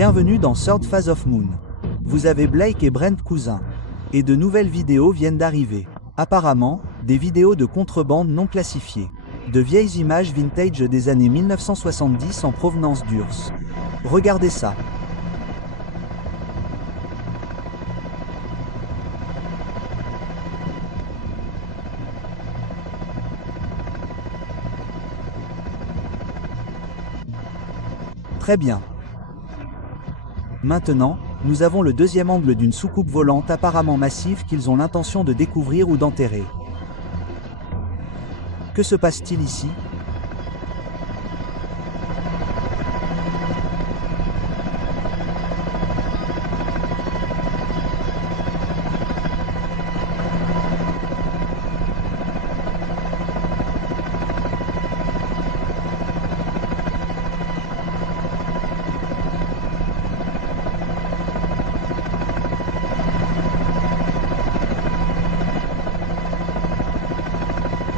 Bienvenue dans Third Phase of Moon. Vous avez Blake et Brent cousin. Et de nouvelles vidéos viennent d'arriver. Apparemment, des vidéos de contrebande non classifiées. De vieilles images vintage des années 1970 en provenance d'URSS. Regardez ça. Très bien. Maintenant, nous avons le deuxième angle d'une soucoupe volante apparemment massive qu'ils ont l'intention de découvrir ou d'enterrer. Que se passe-t-il ici ?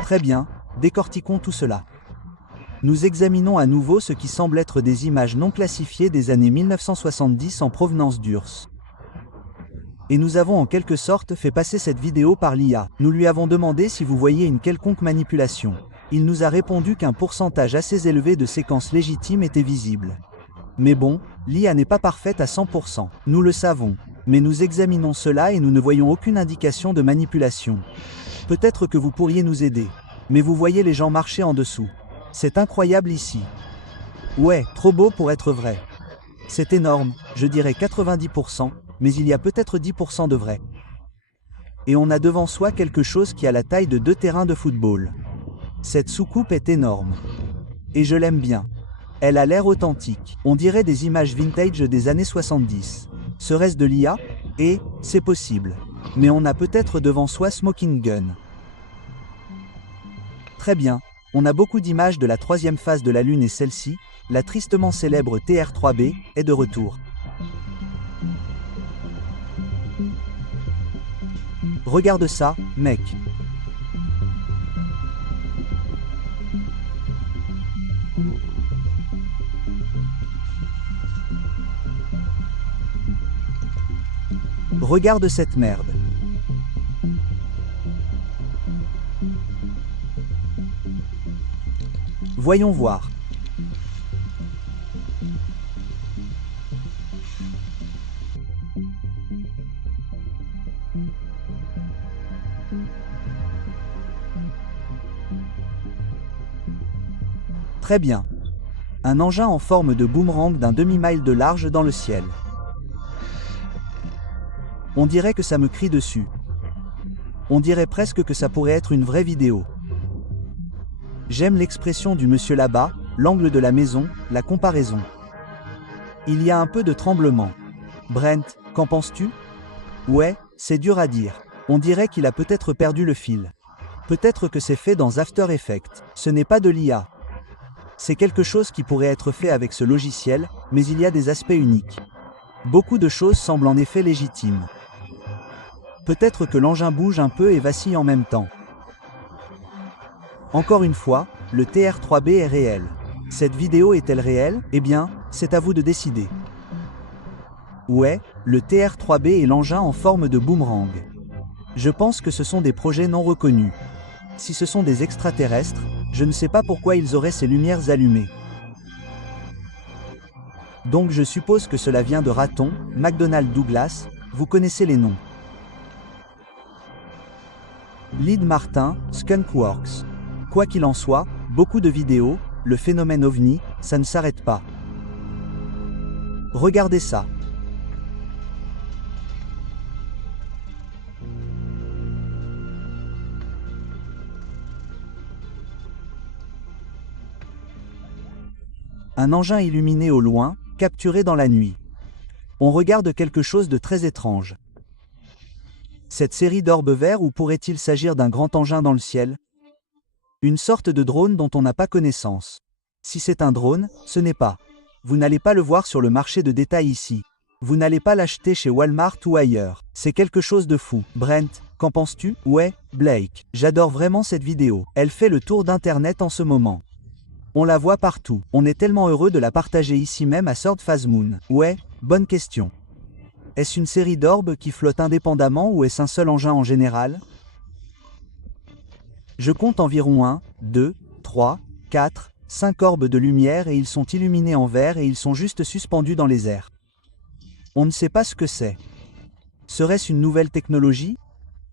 Très bien, décortiquons tout cela. Nous examinons à nouveau ce qui semble être des images non classifiées des années 1970 en provenance d'URSS. Et nous avons en quelque sorte fait passer cette vidéo par l'IA. Nous lui avons demandé si vous voyez une quelconque manipulation. Il nous a répondu qu'un pourcentage assez élevé de séquences légitimes était visible. Mais bon, l'IA n'est pas parfaite à 100%. Nous le savons. Mais nous examinons cela et nous ne voyons aucune indication de manipulation. Peut-être que vous pourriez nous aider. Mais vous voyez les gens marcher en dessous. C'est incroyable ici. Ouais, trop beau pour être vrai. C'est énorme, je dirais 90%, mais il y a peut-être 10% de vrai. Et on a devant soi quelque chose qui a la taille de 2 terrains de football. Cette soucoupe est énorme. Et je l'aime bien. Elle a l'air authentique. On dirait des images vintage des années 70. Serait-ce de l'IA ? Et, c'est possible. Mais on a peut-être devant soi Smoking Gun. Très bien, on a beaucoup d'images de la troisième phase de la Lune et celle-ci, la tristement célèbre TR3B, est de retour. Regarde ça, mec. Regarde cette merde. Voyons voir. Très bien. Un engin en forme de boomerang d'un demi-mile de large dans le ciel. On dirait que ça me crie dessus. On dirait presque que ça pourrait être une vraie vidéo. J'aime l'expression du monsieur là-bas, l'angle de la maison, la comparaison. Il y a un peu de tremblement. Brent, qu'en penses-tu ? Ouais, c'est dur à dire. On dirait qu'il a peut-être perdu le fil. Peut-être que c'est fait dans After Effects. Ce n'est pas de l'IA. C'est quelque chose qui pourrait être fait avec ce logiciel, mais il y a des aspects uniques. Beaucoup de choses semblent en effet légitimes. Peut-être que l'engin bouge un peu et vacille en même temps. Encore une fois, le TR3B est réel. Cette vidéo est-elle réelle ? Eh bien, c'est à vous de décider. Ouais, le TR3B est l'engin en forme de boomerang. Je pense que ce sont des projets non reconnus. Si ce sont des extraterrestres, je ne sais pas pourquoi ils auraient ces lumières allumées. Donc je suppose que cela vient de Raton, McDonnell Douglas, vous connaissez les noms. Lead Martin, Skunkworks. Quoi qu'il en soit, beaucoup de vidéos, le phénomène OVNI, ça ne s'arrête pas. Regardez ça. Un engin illuminé au loin, capturé dans la nuit. On regarde quelque chose de très étrange. Cette série d'orbes verts ou pourrait-il s'agir d'un grand engin dans le ciel ? Une sorte de drone dont on n'a pas connaissance. Si c'est un drone, ce n'est pas. Vous n'allez pas le voir sur le marché de détail ici. Vous n'allez pas l'acheter chez Walmart ou ailleurs. C'est quelque chose de fou. Brent, qu'en penses-tu ? Ouais, Blake. J'adore vraiment cette vidéo. Elle fait le tour d'Internet en ce moment. On la voit partout. On est tellement heureux de la partager ici même à Third Phase Moon. Ouais, Bonne question. Est-ce une série d'orbes qui flottent indépendamment ou est-ce un seul engin en général? Je compte environ 1, 2, 3, 4, 5 orbes de lumière et ils sont illuminés en vert et ils sont juste suspendus dans les airs. On ne sait pas ce que c'est. Serait-ce une nouvelle technologie?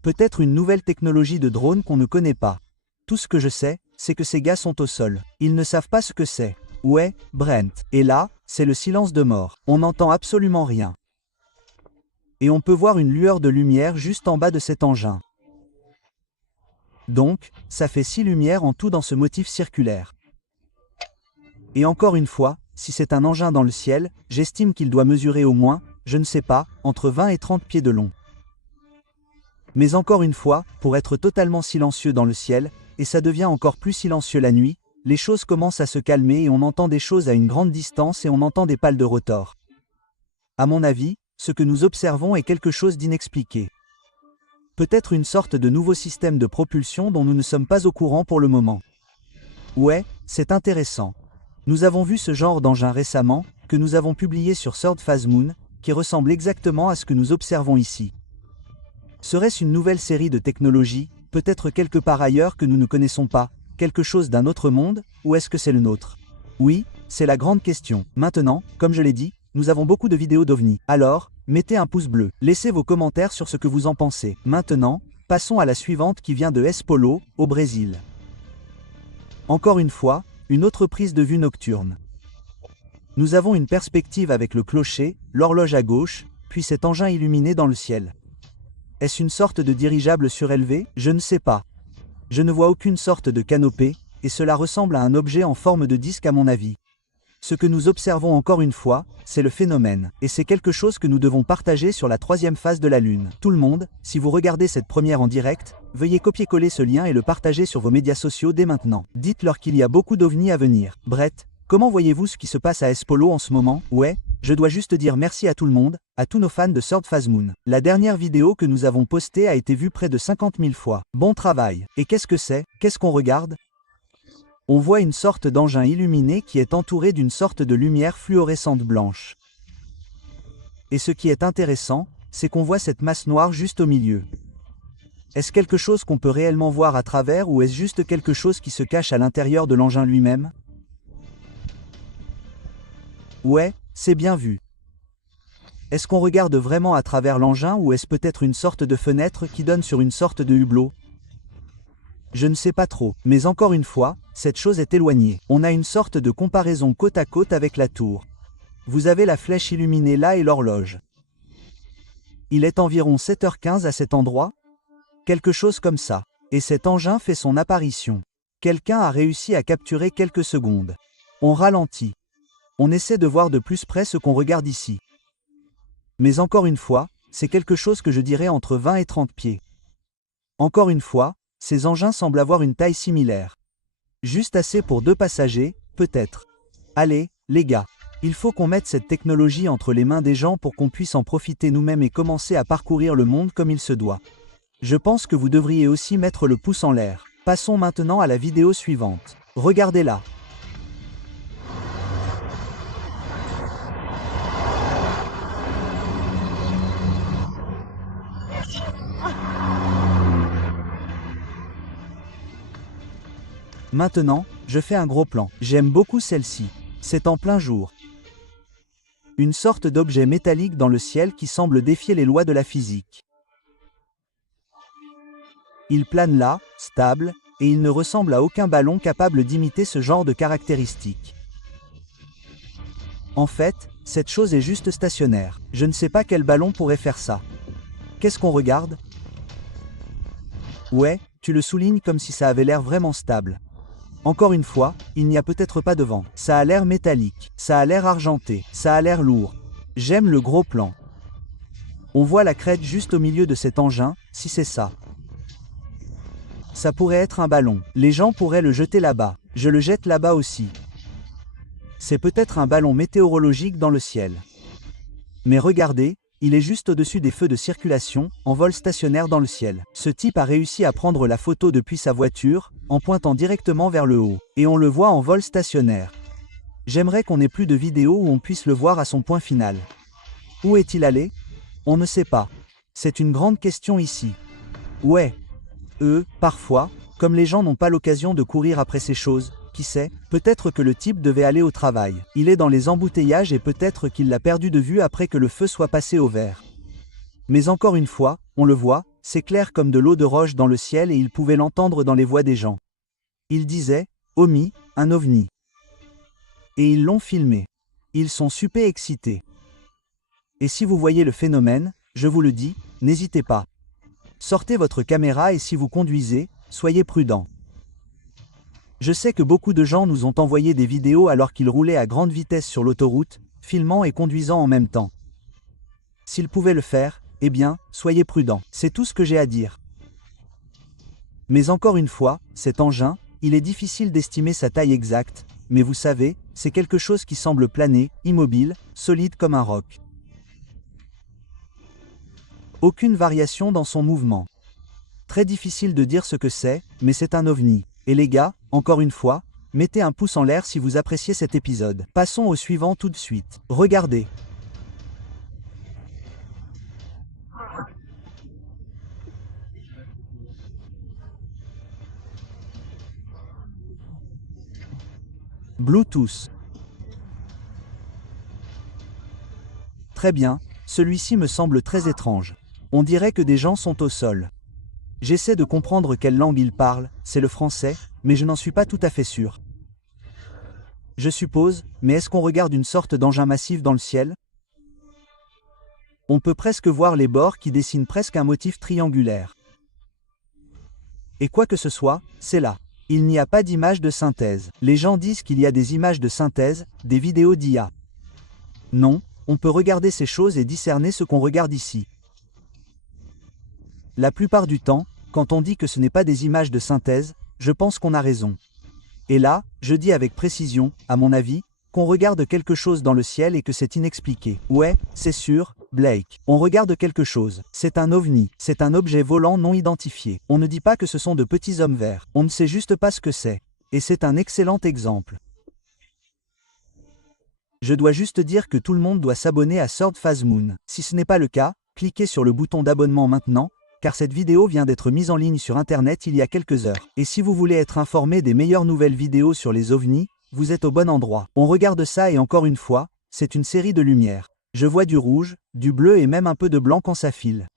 Peut-être une nouvelle technologie de drone qu'on ne connaît pas. Tout ce que je sais, c'est que ces gars sont au sol. Ils ne savent pas ce que c'est. Ouais, Brent. Et là, c'est le silence de mort. On n'entend absolument rien. Et on peut voir une lueur de lumière juste en bas de cet engin. Donc, ça fait 6 lumières en tout dans ce motif circulaire. Et encore une fois, si c'est un engin dans le ciel, j'estime qu'il doit mesurer au moins, je ne sais pas, entre 20 et 30 pieds de long. Mais encore une fois, pour être totalement silencieux dans le ciel, et ça devient encore plus silencieux la nuit, les choses commencent à se calmer et on entend des choses à une grande distance et on entend des pales de rotor. À mon avis, ce que nous observons est quelque chose d'inexpliqué. Peut-être une sorte de nouveau système de propulsion dont nous ne sommes pas au courant pour le moment. Ouais, c'est intéressant. Nous avons vu ce genre d'engin récemment, que nous avons publié sur Third Phase Moon, qui ressemble exactement à ce que nous observons ici. Serait-ce une nouvelle série de technologies, peut-être quelque part ailleurs que nous ne connaissons pas, quelque chose d'un autre monde, ou est-ce que c'est le nôtre? Oui, c'est la grande question. Maintenant, comme je l'ai dit, nous avons beaucoup de vidéos d'OVNI. Alors, mettez un pouce bleu. Laissez vos commentaires sur ce que vous en pensez. Maintenant, passons à la suivante qui vient de Espolo, au Brésil. Encore une fois, une autre prise de vue nocturne. Nous avons une perspective avec le clocher, l'horloge à gauche, puis cet engin illuminé dans le ciel. Est-ce une sorte de dirigeable surélevé? Je ne sais pas. Je ne vois aucune sorte de canopée, et cela ressemble à un objet en forme de disque à mon avis. Ce que nous observons encore une fois, c'est le phénomène, et c'est quelque chose que nous devons partager sur la 3e phase de la Lune. Tout le monde, si vous regardez cette première en direct, veuillez copier-coller ce lien et le partager sur vos médias sociaux dès maintenant. Dites-leur qu'il y a beaucoup d'ovnis à venir. Brett, comment voyez-vous ce qui se passe à Espolo en ce moment? Ouais, je dois juste dire merci à tout le monde, à tous nos fans de Third Phase Moon. La dernière vidéo que nous avons postée a été vue près de 50 000 fois. Bon travail. Et qu'est-ce que c'est? Qu'est-ce qu'on regarde? On voit une sorte d'engin illuminé qui est entouré d'une sorte de lumière fluorescente blanche. Et ce qui est intéressant, c'est qu'on voit cette masse noire juste au milieu. Est-ce quelque chose qu'on peut réellement voir à travers ou est-ce juste quelque chose qui se cache à l'intérieur de l'engin lui-même? Ouais, c'est bien vu. Est-ce qu'on regarde vraiment à travers l'engin ou est-ce peut-être une sorte de fenêtre qui donne sur une sorte de hublot? Je ne sais pas trop, mais encore une fois, cette chose est éloignée. On a une sorte de comparaison côte à côte avec la tour. Vous avez la flèche illuminée là et l'horloge. Il est environ 7h15 à cet endroit? Quelque chose comme ça. Et cet engin fait son apparition. Quelqu'un a réussi à capturer quelques secondes. On ralentit. On essaie de voir de plus près ce qu'on regarde ici. Mais encore une fois, c'est quelque chose que je dirais entre 20 et 30 pieds. Encore une fois, ces engins semblent avoir une taille similaire. Juste assez pour 2 passagers, peut-être. Allez, les gars, il faut qu'on mette cette technologie entre les mains des gens pour qu'on puisse en profiter nous-mêmes et commencer à parcourir le monde comme il se doit. Je pense que vous devriez aussi mettre le pouce en l'air. Passons maintenant à la vidéo suivante. Regardez-la. Maintenant, je fais un gros plan. J'aime beaucoup celle-ci. C'est en plein jour. Une sorte d'objet métallique dans le ciel qui semble défier les lois de la physique. Il plane là, stable, et il ne ressemble à aucun ballon capable d'imiter ce genre de caractéristiques. En fait, cette chose est juste stationnaire. Je ne sais pas quel ballon pourrait faire ça. Qu'est-ce qu'on regarde? Ouais, tu le soulignes comme si ça avait l'air vraiment stable. Encore une fois, il n'y a peut-être pas de vent. Ça a l'air métallique, ça a l'air argenté, ça a l'air lourd. J'aime le gros plan. On voit la crête juste au milieu de cet engin, si c'est ça. Ça pourrait être un ballon. Les gens pourraient le jeter là-bas. Je le jette là-bas aussi. C'est peut-être un ballon météorologique dans le ciel. Mais regardez, il est juste au-dessus des feux de circulation, en vol stationnaire dans le ciel. Ce type a réussi à prendre la photo depuis sa voiture, en pointant directement vers le haut. Et on le voit en vol stationnaire. J'aimerais qu'on ait plus de vidéos où on puisse le voir à son point final. Où est-il allé? On ne sait pas. C'est une grande question ici. Ouais. Parfois, comme les gens n'ont pas l'occasion de courir après ces choses, qui sait, peut-être que le type devait aller au travail. Il est dans les embouteillages et peut-être qu'il l'a perdu de vue après que le feu soit passé au vert. Mais encore une fois, on le voit, c'est clair comme de l'eau de roche dans le ciel et il pouvait l'entendre dans les voix des gens. Il disait, Omi, un ovni. Et ils l'ont filmé. Ils sont super excités. Et si vous voyez le phénomène, je vous le dis, n'hésitez pas. Sortez votre caméra et si vous conduisez, soyez prudent. Je sais que beaucoup de gens nous ont envoyé des vidéos alors qu'ils roulaient à grande vitesse sur l'autoroute, filmant et conduisant en même temps. S'ils pouvaient le faire, eh bien, soyez prudents. C'est tout ce que j'ai à dire. Mais encore une fois, cet engin, il est difficile d'estimer sa taille exacte, mais vous savez, c'est quelque chose qui semble planer, immobile, solide comme un roc. Aucune variation dans son mouvement. Très difficile de dire ce que c'est, mais c'est un ovni. Et les gars, encore une fois, mettez un pouce en l'air si vous appréciez cet épisode. Passons au suivant tout de suite. Regardez. Bluetooth. Très bien, celui-ci me semble très étrange. On dirait que des gens sont au sol. J'essaie de comprendre quelle langue ils parlent, c'est le français, mais je n'en suis pas tout à fait sûr. Je suppose, mais est-ce qu'on regarde une sorte d'engin massif dans le ciel? On peut presque voir les bords qui dessinent presque un motif triangulaire. Et quoi que ce soit, c'est là. Il n'y a pas d'image de synthèse. Les gens disent qu'il y a des images de synthèse, des vidéos d'IA. Non, on peut regarder ces choses et discerner ce qu'on regarde ici. La plupart du temps, quand on dit que ce n'est pas des images de synthèse, je pense qu'on a raison. Et là, je dis avec précision, à mon avis, qu'on regarde quelque chose dans le ciel et que c'est inexpliqué. Ouais, c'est sûr, Blake. On regarde quelque chose. C'est un ovni. C'est un objet volant non identifié. On ne dit pas que ce sont de petits hommes verts. On ne sait juste pas ce que c'est. Et c'est un excellent exemple. Je dois juste dire que tout le monde doit s'abonner à Third Phase Moon. Si ce n'est pas le cas, cliquez sur le bouton d'abonnement maintenant, car cette vidéo vient d'être mise en ligne sur Internet il y a quelques heures. Et si vous voulez être informé des meilleures nouvelles vidéos sur les ovnis, vous êtes au bon endroit. On regarde ça et encore une fois, c'est une série de lumières. Je vois du rouge, du bleu et même un peu de blanc quand ça file.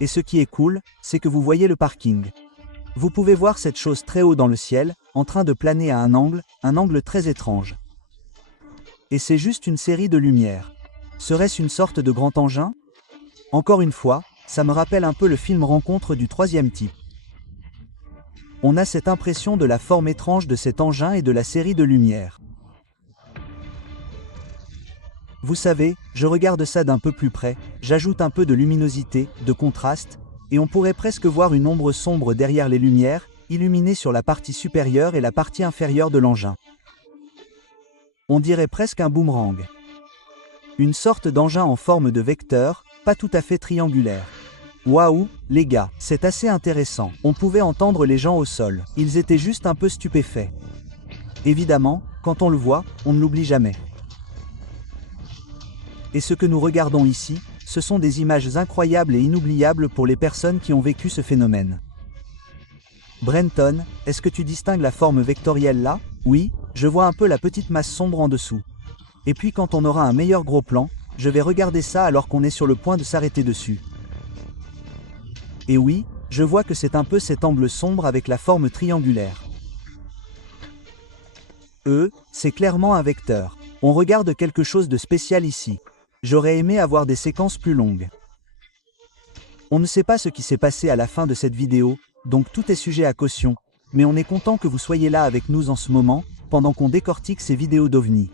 Et ce qui est cool, c'est que vous voyez le parking. Vous pouvez voir cette chose très haut dans le ciel, en train de planer à un angle très étrange. Et c'est juste une série de lumières. Serait-ce une sorte de grand engin? Encore une fois, ça me rappelle un peu le film Rencontre du troisième type. On a cette impression de la forme étrange de cet engin et de la série de lumières. Vous savez, je regarde ça d'un peu plus près, j'ajoute un peu de luminosité, de contraste, et on pourrait presque voir une ombre sombre derrière les lumières, illuminée sur la partie supérieure et la partie inférieure de l'engin. On dirait presque un boomerang. Une sorte d'engin en forme de vecteur, pas tout à fait triangulaire. Waouh, les gars, c'est assez intéressant. On pouvait entendre les gens au sol. Ils étaient juste un peu stupéfaits. Évidemment, quand on le voit, on ne l'oublie jamais. Et ce que nous regardons ici, ce sont des images incroyables et inoubliables pour les personnes qui ont vécu ce phénomène. Brenton, est-ce que tu distingues la forme vectorielle là? Oui, je vois un peu la petite masse sombre en dessous. Et puis quand on aura un meilleur gros plan, je vais regarder ça alors qu'on est sur le point de s'arrêter dessus. Et oui, je vois que c'est un peu cet angle sombre avec la forme triangulaire. C'est clairement un vecteur. On regarde quelque chose de spécial ici. J'aurais aimé avoir des séquences plus longues. On ne sait pas ce qui s'est passé à la fin de cette vidéo, donc tout est sujet à caution, mais on est content que vous soyez là avec nous en ce moment, pendant qu'on décortique ces vidéos d'OVNI.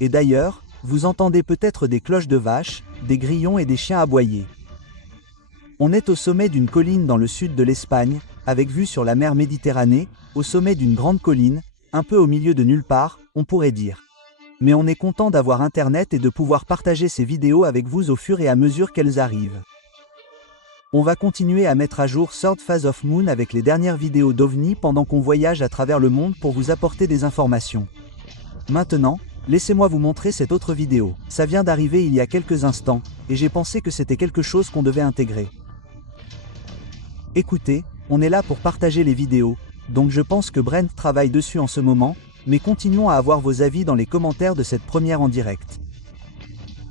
Et d'ailleurs, vous entendez peut-être des cloches de vaches, des grillons et des chiens aboyer. On est au sommet d'une colline dans le sud de l'Espagne, avec vue sur la mer Méditerranée, au sommet d'une grande colline, un peu au milieu de nulle part, on pourrait dire. Mais on est content d'avoir Internet et de pouvoir partager ces vidéos avec vous au fur et à mesure qu'elles arrivent. On va continuer à mettre à jour Third Phase of Moon avec les dernières vidéos d'OVNI pendant qu'on voyage à travers le monde pour vous apporter des informations. Maintenant, Laissez-moi vous montrer cette autre vidéo. Ça vient d'arriver il y a quelques instants, et j'ai pensé que c'était quelque chose qu'on devait intégrer. Écoutez, on est là pour partager les vidéos, donc je pense que Brent travaille dessus en ce moment, mais continuons à avoir vos avis dans les commentaires de cette première en direct.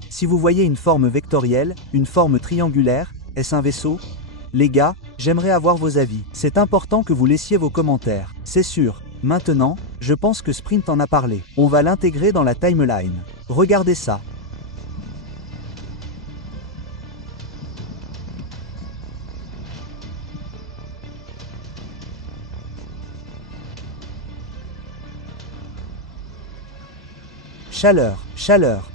Si vous voyez une forme vectorielle, une forme triangulaire, est-ce un vaisseau? Les gars, j'aimerais avoir vos avis. C'est important que vous laissiez vos commentaires. C'est sûr. Maintenant, je pense que Sprint en a parlé. On va l'intégrer dans la timeline. Regardez ça. Chaleur, chaleur.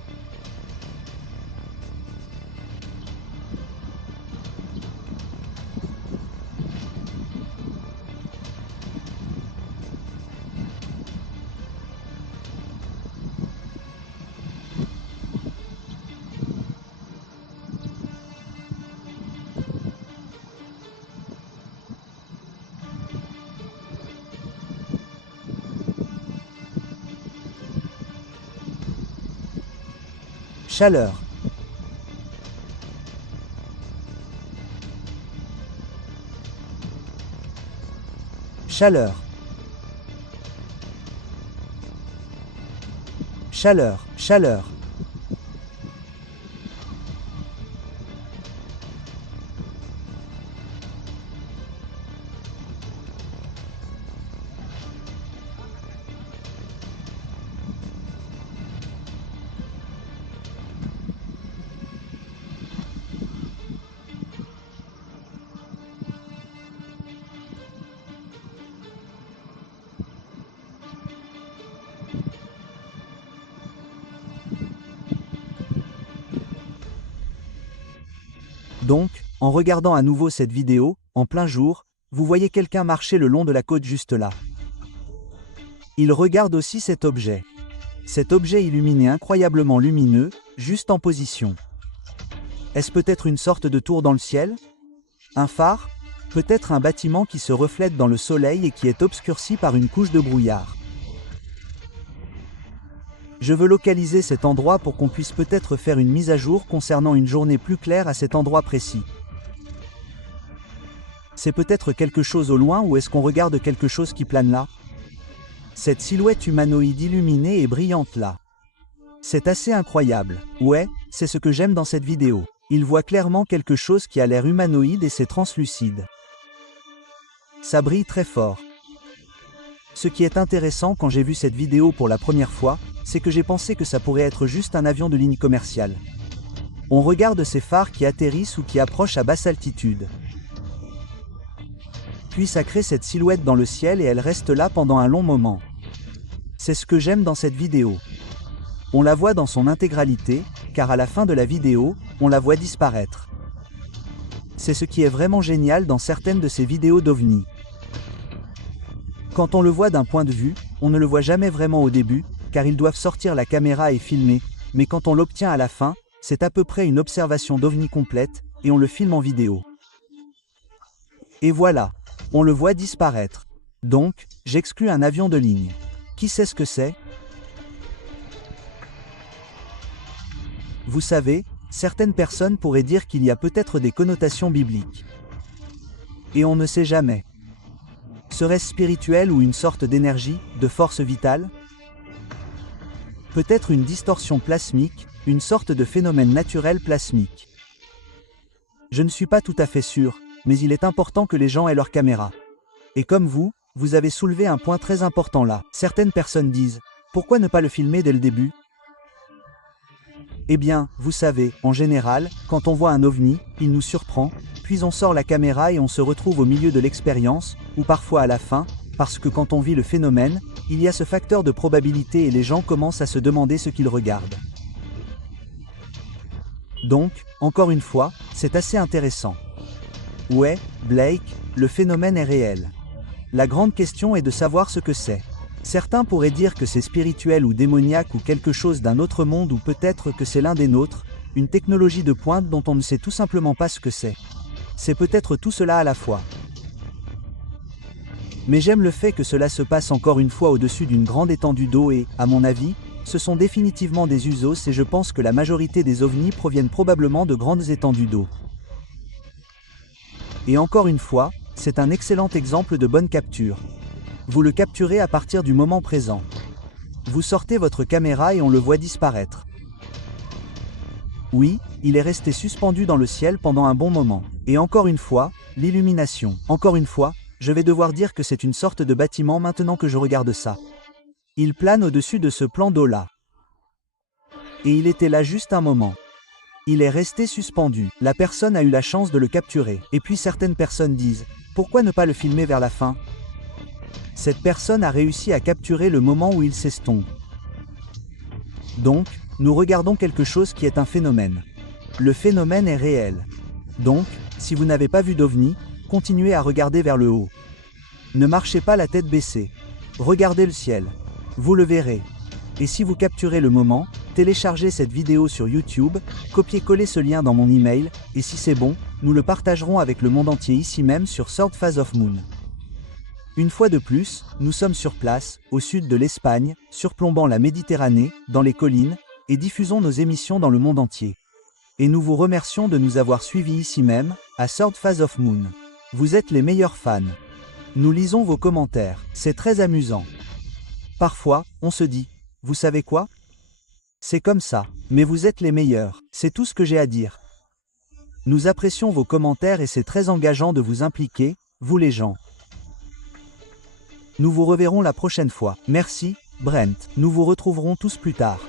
Chaleur. Chaleur. Chaleur, chaleur. Donc, en regardant à nouveau cette vidéo, en plein jour, vous voyez quelqu'un marcher le long de la côte juste là. Il regarde aussi cet objet. Cet objet illuminé incroyablement lumineux, juste en position. Est-ce peut-être une sorte de tour dans le ciel? Un phare? Peut-être un bâtiment qui se reflète dans le soleil et qui est obscurci par une couche de brouillard. Je veux localiser cet endroit pour qu'on puisse peut-être faire une mise à jour concernant une journée plus claire à cet endroit précis. C'est peut-être quelque chose au loin ou est-ce qu'on regarde quelque chose qui plane là? Cette silhouette humanoïde illuminée et brillante là. C'est assez incroyable. Ouais, c'est ce que j'aime dans cette vidéo. Il voit clairement quelque chose qui a l'air humanoïde et c'est translucide. Ça brille très fort. Ce qui est intéressant quand j'ai vu cette vidéo pour la première fois, c'est que j'ai pensé que ça pourrait être juste un avion de ligne commerciale. On regarde ces phares qui atterrissent ou qui approchent à basse altitude. Puis ça crée cette silhouette dans le ciel et elle reste là pendant un long moment. C'est ce que j'aime dans cette vidéo. On la voit dans son intégralité, car à la fin de la vidéo, on la voit disparaître. C'est ce qui est vraiment génial dans certaines de ces vidéos d'OVNI. Quand on le voit d'un point de vue, on ne le voit jamais vraiment au début, car ils doivent sortir la caméra et filmer, mais quand on l'obtient à la fin, c'est à peu près une observation d'OVNI complète, et on le filme en vidéo. Et voilà, on le voit disparaître. Donc, j'exclus un avion de ligne. Qui sait ce que c'est? Vous savez, certaines personnes pourraient dire qu'il y a peut-être des connotations bibliques. Et on ne sait jamais. Serait-ce spirituel ou une sorte d'énergie, de force vitale? Peut-être une distorsion plasmique, une sorte de phénomène naturel plasmique. Je ne suis pas tout à fait sûr, mais il est important que les gens aient leur caméra. Et comme vous, vous avez soulevé un point très important là. Certaines personnes disent, pourquoi ne pas le filmer dès le début? Eh bien, vous savez, en général, quand on voit un ovni, il nous surprend, puis on sort la caméra et on se retrouve au milieu de l'expérience, ou parfois à la fin, parce que quand on vit le phénomène, il y a ce facteur de probabilité et les gens commencent à se demander ce qu'ils regardent. Donc, encore une fois, c'est assez intéressant. Ouais, Blake, le phénomène est réel. La grande question est de savoir ce que c'est. Certains pourraient dire que c'est spirituel ou démoniaque ou quelque chose d'un autre monde ou peut-être que c'est l'un des nôtres, une technologie de pointe dont on ne sait tout simplement pas ce que c'est. C'est peut-être tout cela à la fois. Mais j'aime le fait que cela se passe encore une fois au-dessus d'une grande étendue d'eau et, à mon avis, ce sont définitivement des USOS et je pense que la majorité des ovnis proviennent probablement de grandes étendues d'eau. Et encore une fois, c'est un excellent exemple de bonne capture. Vous le capturez à partir du moment présent. Vous sortez votre caméra et on le voit disparaître. Oui, il est resté suspendu dans le ciel pendant un bon moment. Et encore une fois, l'illumination. Encore une fois, je vais devoir dire que c'est une sorte de bâtiment maintenant que je regarde ça. Il plane au-dessus de ce plan d'eau-là. Et il était là juste un moment. Il est resté suspendu. La personne a eu la chance de le capturer. Et puis certaines personnes disent, pourquoi ne pas le filmer vers la fin? Cette personne a réussi à capturer le moment où il s'estompe. Donc, nous regardons quelque chose qui est un phénomène. Le phénomène est réel. Donc, si vous n'avez pas vu d'OVNI, continuez à regarder vers le haut. Ne marchez pas la tête baissée. Regardez le ciel. Vous le verrez. Et si vous capturez le moment, téléchargez cette vidéo sur YouTube, copiez-coller ce lien dans mon email, et si c'est bon, nous le partagerons avec le monde entier ici même sur Third Phase of Moon. Une fois de plus, nous sommes sur place, au sud de l'Espagne, surplombant la Méditerranée, dans les collines, et diffusons nos émissions dans le monde entier. Et nous vous remercions de nous avoir suivis ici même, à Third Phase of Moon. Vous êtes les meilleurs fans. Nous lisons vos commentaires, c'est très amusant. Parfois, on se dit, vous savez quoi? C'est comme ça, mais vous êtes les meilleurs, c'est tout ce que j'ai à dire. Nous apprécions vos commentaires et c'est très engageant de vous impliquer, vous les gens. Nous vous reverrons la prochaine fois. Merci, Brent. Nous vous retrouverons tous plus tard.